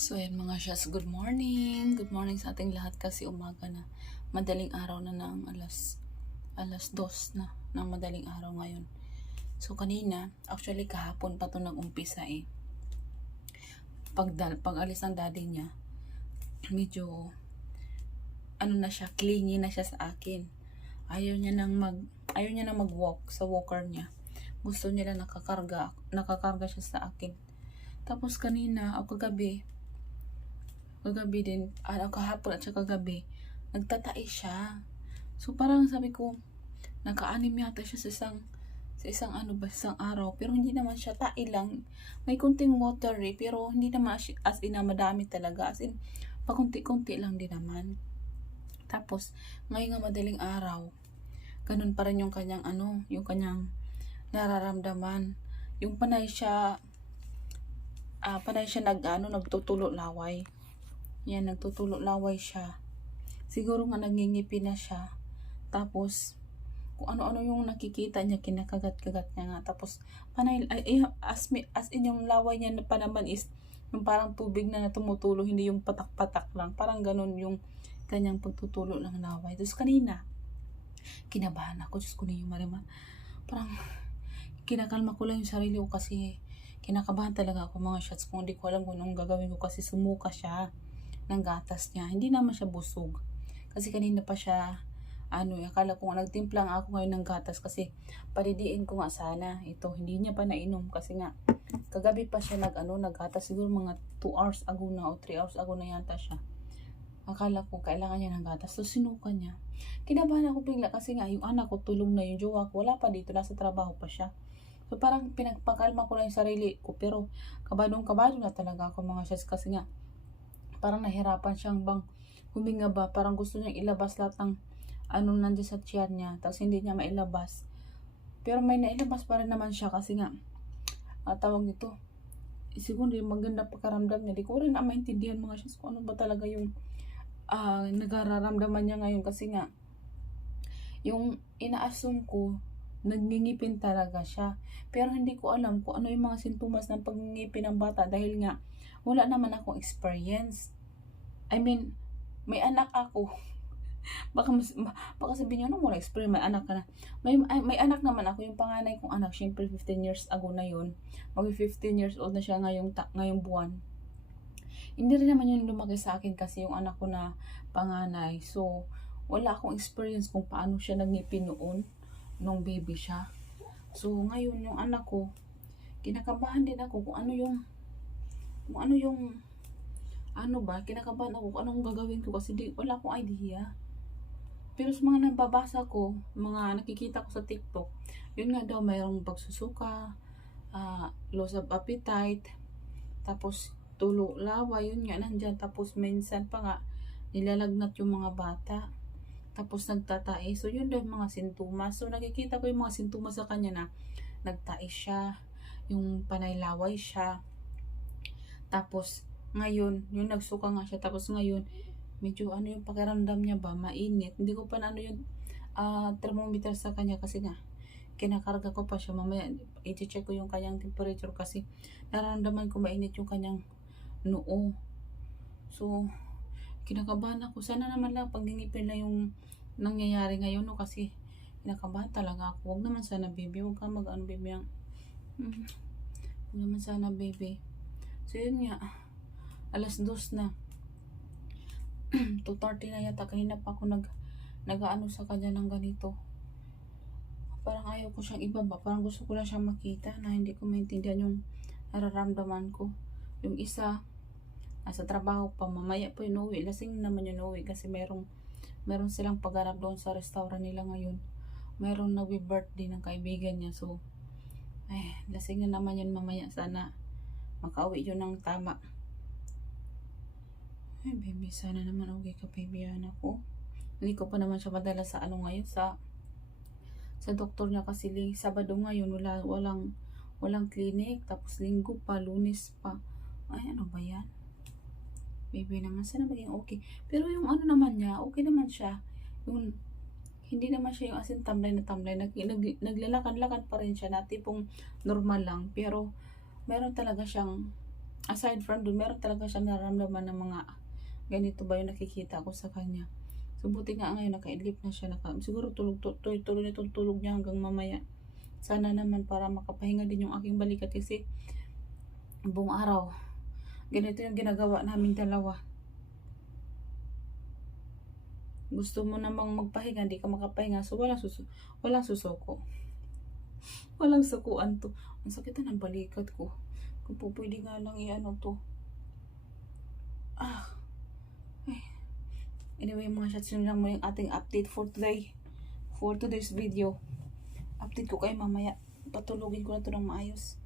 So ayan mga shas, good morning. Good morning sa ating lahat kasi umaga na. Madaling araw na ng alas alas dos na ng madaling araw ngayon. So kanina, actually kahapon pa to nag-umpisa eh. Pag, pag alis ng daddy niya, medyo ano na siya, clingy na siya sa akin. Ayaw niya nang mag ayaw niya nang mag-walk sa walker niya. Gusto niya lang nakakarga, nakakarga siya sa akin. Tapos kanina, o kagabi, kagabi din, ano, kahapon at saka kagabi, nagtatai siya. So parang sabi ko, naka-anim yata siya sa isang, sa isang ano ba, isang araw. Pero hindi naman siya tai lang. May kunting watery, pero hindi naman as, in na madami talaga. As in, pakunti-kunti lang din naman. Tapos, ngayon nga madaling araw, ganun pa rin yung kanyang ano, yung kanyang nararamdaman. Yung panay siya, ah panay siya nag, ano, nagtutulo laway. Yan, nagtutulo laway siya. Siguro nga nangingipi na siya. Tapos, kung ano-ano yung nakikita niya, kinakagat-kagat niya nga. Tapos, panay, ay, as, as in yung laway niya na pa naman is, yung parang tubig na tumutulo, hindi yung patak-patak lang. Parang ganun yung kanyang pagtutulo ng laway. Tapos kanina, kinabahan ako. Diyos ko na yung. Parang, kinakalma ko lang yung sarili ko kasi kinakabahan talaga ako mga shots kung hindi ko alam kung anong gagawin ko kasi sumuka siya ng gatas niya. Hindi naman siya busog. Kasi kanina pa siya, ano, eh, akala ko nga nagtimpla ako ngayon ng gatas kasi paridiin ko nga sana. Ito, hindi niya pa nainom kasi nga kagabi pa siya nag, ano, naggatas. Siguro mga 2 hours ago na o 3 hours ago na yata siya. Akala ko kailangan niya ng gatas. So, sinuka niya. Kinabahan ako bigla kasi nga yung anak ko tulong na yung jowa ko. Wala pa dito. Nasa trabaho pa siya. So, parang pinagpakalma ko lang yung sarili ko. Pero, kabadong kabado na talaga ako mga shots kasi nga parang nahirapan siyang bang huminga ba. Parang gusto niyang ilabas lahat ng anong nandiyan sa tiyan niya. Tapos, hindi niya mailabas. Pero may nailabas pa rin naman siya kasi nga ah, tawag nito siguro yung maganda pakaramdam niya. Di ko rin na maintindihan mga shots kung ano ba talaga yung ah nagararamdaman niya ngayon kasi nga yung ina-assume ko nagngingipin talaga siya. Pero hindi ko alam kung ano yung mga sintomas ng pagngingipin ng bata dahil nga wala naman akong experience. I mean, may anak ako. baka mas, baka sabihin niyo, ano mo experience, may anak ka na. May, ay, may anak naman ako, yung panganay kong anak, syempre 15 years ago na yun. Mag 15 years old na siya ngayong, ta, ngayong buwan hindi rin naman yun lumaki sa akin kasi yung anak ko na panganay. So, wala akong experience kung paano siya nagngipin noon nung baby siya. So, ngayon yung anak ko, kinakabahan din ako kung ano yung kung ano yung ano ba, kinakabahan ako kung anong gagawin ko kasi di, wala akong idea. Pero sa mga nababasa ko, mga nakikita ko sa TikTok, yun nga daw mayroong pagsusuka, ah, loss of appetite, tapos tulo lawa, yun nga nandyan. Tapos minsan pa nga, nilalagnat yung mga bata. Tapos nagtatae. So yun daw mga sintomas. So nakikita ko yung mga sintomas sa kanya na nagtae siya, yung panay laway siya. Tapos ngayon, yung nagsuka nga siya. Tapos ngayon, medyo ano yung pakiramdam niya ba, mainit. Hindi ko pa na ano yung ah, thermometer sa kanya kasi nga, kinakarga ko pa siya. Mamaya, i-check ko yung kanyang temperature kasi nararamdaman ko mainit yung kanyang noo. So, kinakabahan ako. Sana naman lang pagngingipin lang yung nangyayari ngayon no kasi kinakabahan talaga ako. Huwag naman sana baby. Huwag ka mag ano baby ang Hmm. Huwag naman sana baby. So yun nga. Alas dos na. 2.30 na yata. Kanina pa ako nag nag-ano sa kanya ng ganito. Parang ayaw ko siyang ibaba. Parang gusto ko lang siyang makita na hindi ko maintindihan yung nararamdaman ko. Yung isa, nasa trabaho pa, mamaya po yung uwi. Lasing naman yung uwi kasi merong, meron silang pagharap doon sa restaurant nila ngayon. Meron nagbi-birthday ng kaibigan niya. So, ay, lasing na naman yun mamaya. Sana makauwi yun ng tama. Ay, baby, sana naman okay ka, baby, anak ko. Hindi ko pa naman siya madala sa ano ngayon, sa sa doktor niya kasi li, Sabado ngayon, wala, walang, walang clinic. Tapos linggo pa, lunes pa. Ay, ano ba yan? Baby naman, sana maging okay. Pero yung ano naman niya, okay naman siya. Yung, hindi naman siya yung asin tamlay na tamlay. Nag, nag, naglalakad-lakad pa rin siya na tipong normal lang. Pero, meron talaga siyang, aside from doon, meron talaga siyang nararamdaman ng mga ganito ba yung nakikita ko sa kanya. So, buti nga ngayon, nakaidlip na siya. Naka, siguro tulog, tu- tu- tuloy na itong tulog niya hanggang mamaya. Sana naman para makapahinga din yung aking balikat kasi buong araw, ganito yung ginagawa namin dalawa. Gusto mo namang magpahinga, hindi ka makapahinga. So, walang, susu walang susuko. Walang sukuan to. Ang sakit na ng balikat ko. Kung po pwede nga lang i-ano to. Ah. Ay. Anyway, mga shots yun lang mo yung ating update for today. For today's video. Update ko kayo mamaya. Patulogin ko na to ng maayos.